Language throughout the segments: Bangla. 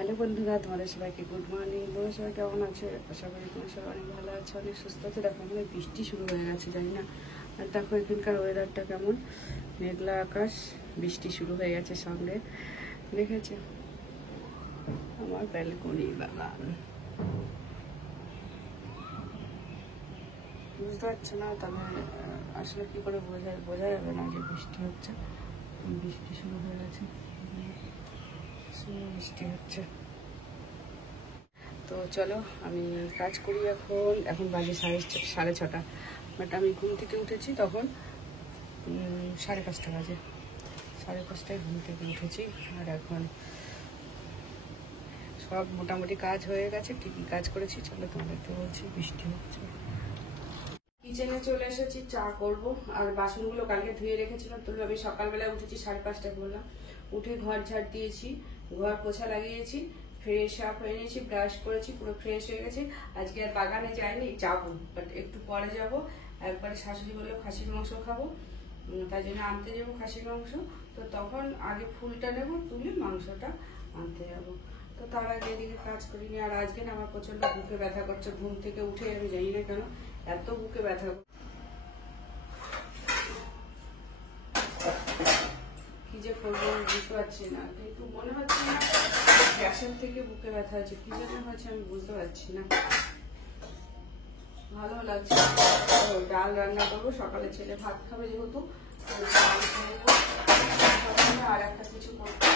হ্যালো বন্ধুরা, তোমাদের সবাইকে গুড মর্নিং। তোমরা সবাই কেমন আছে? আশা করি তোমরা সবাই অনেক ভালো আছো, অনেক সুস্থ আছে। দেখো আমাদের বৃষ্টি শুরু হয়ে গেছে, জানি না। আর দেখো এখানকার ওয়েদারটা কেমন, মেঘলা আকাশ, বৃষ্টি শুরু হয়ে গেছে সঙ্গে। দেখেছো আমার ব্যালকনি বাগান, বুঝতে পারছো না? তবে আসলে কী করে বোঝা যাবে না যে বৃষ্টি হচ্ছে। বৃষ্টি শুরু হয়ে গেছে, বৃষ্টি হচ্ছে। তো চলো আমি কাজ করি। এখন বাজে 6:30। বাট আমি ঘুম থেকে উঠেছি তখন 5:30 বাজে। 5:30টায় ঘুম থেকে উঠেছি। আর এখন সব মোটামুটি কাজ হয়ে গেছে। কী কী কাজ করেছি চলো তোমাদেরকে বলছি। বৃষ্টি হচ্ছে, কিচেনে চলে এসেছি, চা করব। আর বাসনগুলো কালকে ধুয়ে রেখেছিলাম, তুলে আমি সকালবেলায় উঠেছি 5:30টায় বললাম। উঠে ঘর ঝাড় দিয়েছি, ঘর পোছা লাগিয়েছি, ফ্রেশ আপ হয়ে নিয়েছি, ব্রাশ করেছি, পুরো ফ্রেশ হয়ে গেছি। আজকে আর বাগানে যাইনি, যাবো, বাট একটু পরে যাব। একবারে শাশুড়ি বললো খাসির মাংস খাবো, তাই জন্য আনতে যাবো খাসির মাংস। তো তখন আগে ফুলটা নেবো, তুলে মাংসটা আনতে যাবো। তো তার আগে এদিকে কাজ করিনি। আর আজকে না আমার প্রচন্ড বুকে ব্যথা করছে, ঘুম থেকে উঠে আমি জানি না কেন এত বুকে ব্যথা। কি যে করবো বুঝতে পারছি না, কিন্তু মনে হচ্ছে না গ্যাসের থেকে বুকে ব্যথা হয়েছে, কি জন্য হয়েছে আমি বুঝতে পারছি না। ভালো লাগছে। ডাল রান্না করবো, সকালে ছেলে ভাত খাবে যেহেতু। আর একটা কিছু করতে,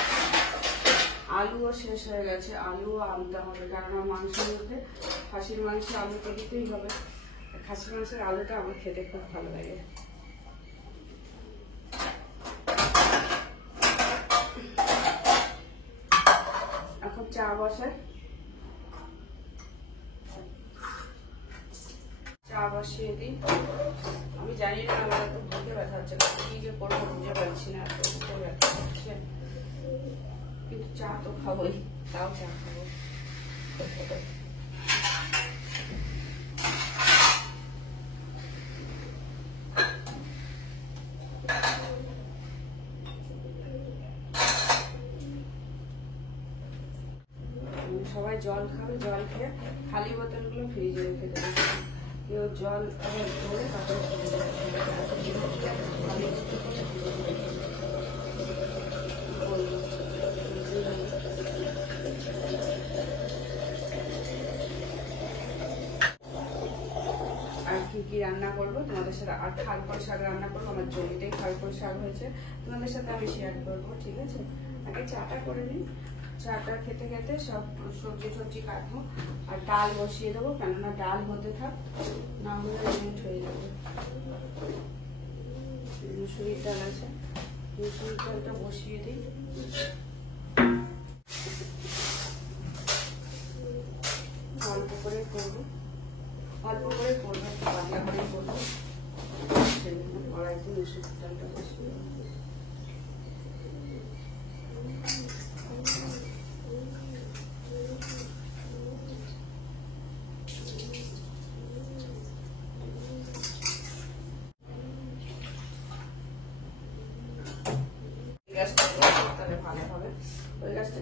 আলুও শেষ হয়ে গেছে, আলুও আনতে হবে, কারণ মাংসের মধ্যে খাসির মাংসে আলু তো দিতেই হবে। খাসির মাংসের আলুটা আমার খেতে খুব ভালো লাগে। এখন চা বসায়, চা বসিয়ে দিই। আমি জানি না আমার এত বুকে ব্যথা হচ্ছে, কি যে করবো বুঝে পারছি না, এত বুকে ব্যথা হচ্ছে। কিন্তু চা তো খাবোই, তাও চা খাবো। সবাই জল খাবে, জল খেয়ে খালি বোতলগুলো ফ্রিজে রেখে দেবে। কেউ জল ধরে তারপরে আর কি রান্না করবো তোমাদের সাথে। আর খালকল শাক রান্না করবো, আমার জমিতেই খালকল শাক হয়েছে, তোমাদের সাথে আমি শেয়ার করবো, ঠিক আছে? আগে চাটা করে নিই, চাটা খেতে খেতে সব সবজি কাটবো। আর ডাল বসিয়ে দেবো, কেননা ডাল হতে থাক, না হলে মিনিট হয়ে যাবে। মুসুরির ডাল আছে, মুসুরির ডালটা বসিয়ে দিই। অল্প করে করবো, অল্প করে করবো, একটু পাতলা করে করবো, সেই জন্য কড়াইতে মুসুরির ডালটা বসিয়ে দেবো। গ্যাসটা তাহলে ভালো হবে, ওই গ্যাসটা।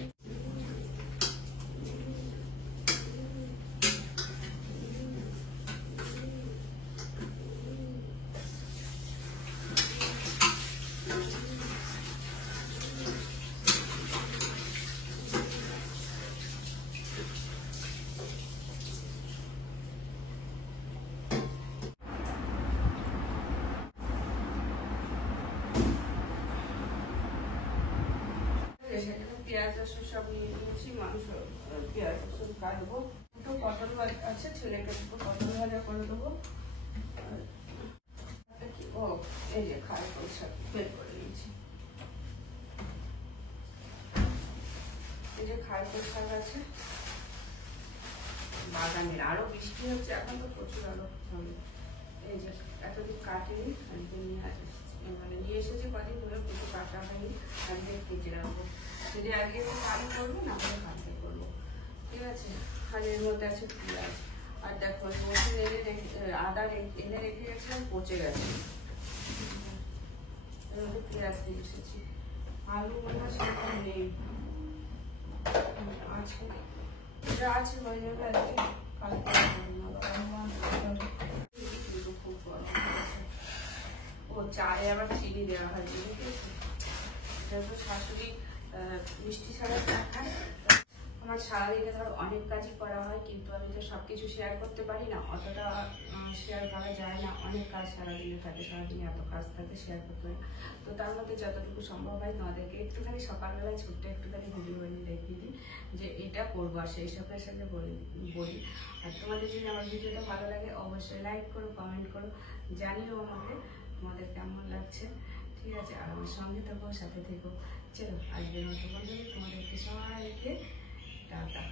পেঁয়াজ রসুন সব নিয়ে নিয়েছি, মাংস পেঁয়াজ রসুন কাটবো। দুটো পটল ভাজা আছে, ছেলেকে দুটো পটল ভাজা করে দেবো। ও এই যে খালকল শাক বের করে নিয়েছি, এই যে খালকল শাক আছে বাগানের। আরো বৃষ্টি হচ্ছে এখন, তো প্রচুর আলো হবে। এই যে এতদিন কাটিনি, নিয়ে এসেছি কদিন ধরে, কিছু কাটা হয়নি, আজকে কেটে রাখবো। যদি আজকে কালি করবো, না হলে কালকে করবো, ঠিক আছে? আর এর মধ্যে আছে পেঁয়াজ। আর দেখো রসুন আদা এনে রেখে গেছিলাম, পচে গেছে, এর মধ্যে পেঁয়াজ দিয়ে এসেছি। আলু মনে হয় সেরকম নেই, আছে আছে, এটা আছে হয়ে যাবে আজকে, কালকে খুব গরম হয়েছে। ও চায়ে আবার চিনি দেওয়া হয়, বুঝেছি। যেহেতু শাশুড়ি মিষ্টি ছাড়া চা খায়, আমার সারাদিনে ধর অনেক কাজই করা হয়, কিন্তু আমি তো সবকিছু শেয়ার করতে পারি না, অতটা শেয়ার করা যায় না, অনেক কাজ সারাদিনে থাকে, সারাদিনে এত কাজ থাকে শেয়ার করতে পারি। তো তার মধ্যে যতটুকু সম্ভব হয় তোমাদেরকে একটুখানি সকালবেলায় ছোট্ট একটুখানি ভিডিও বানিয়ে দেখিয়ে দিই যে এটা করবো, আর সেই সঙ্গে সঙ্গে বলি। আর তোমাদের যদি আমার ভিডিওটা ভালো লাগে অবশ্যই লাইক করো, কমেন্ট করো, জানিও আমাকে তোমাদের কেমন লাগছে, ঠিক আছে। আর আমার সঙ্গে থাকো, সাথে থেকো। চলো আজকের মতো বন্ধু তোমাদেরকে সবাইকে টাটা।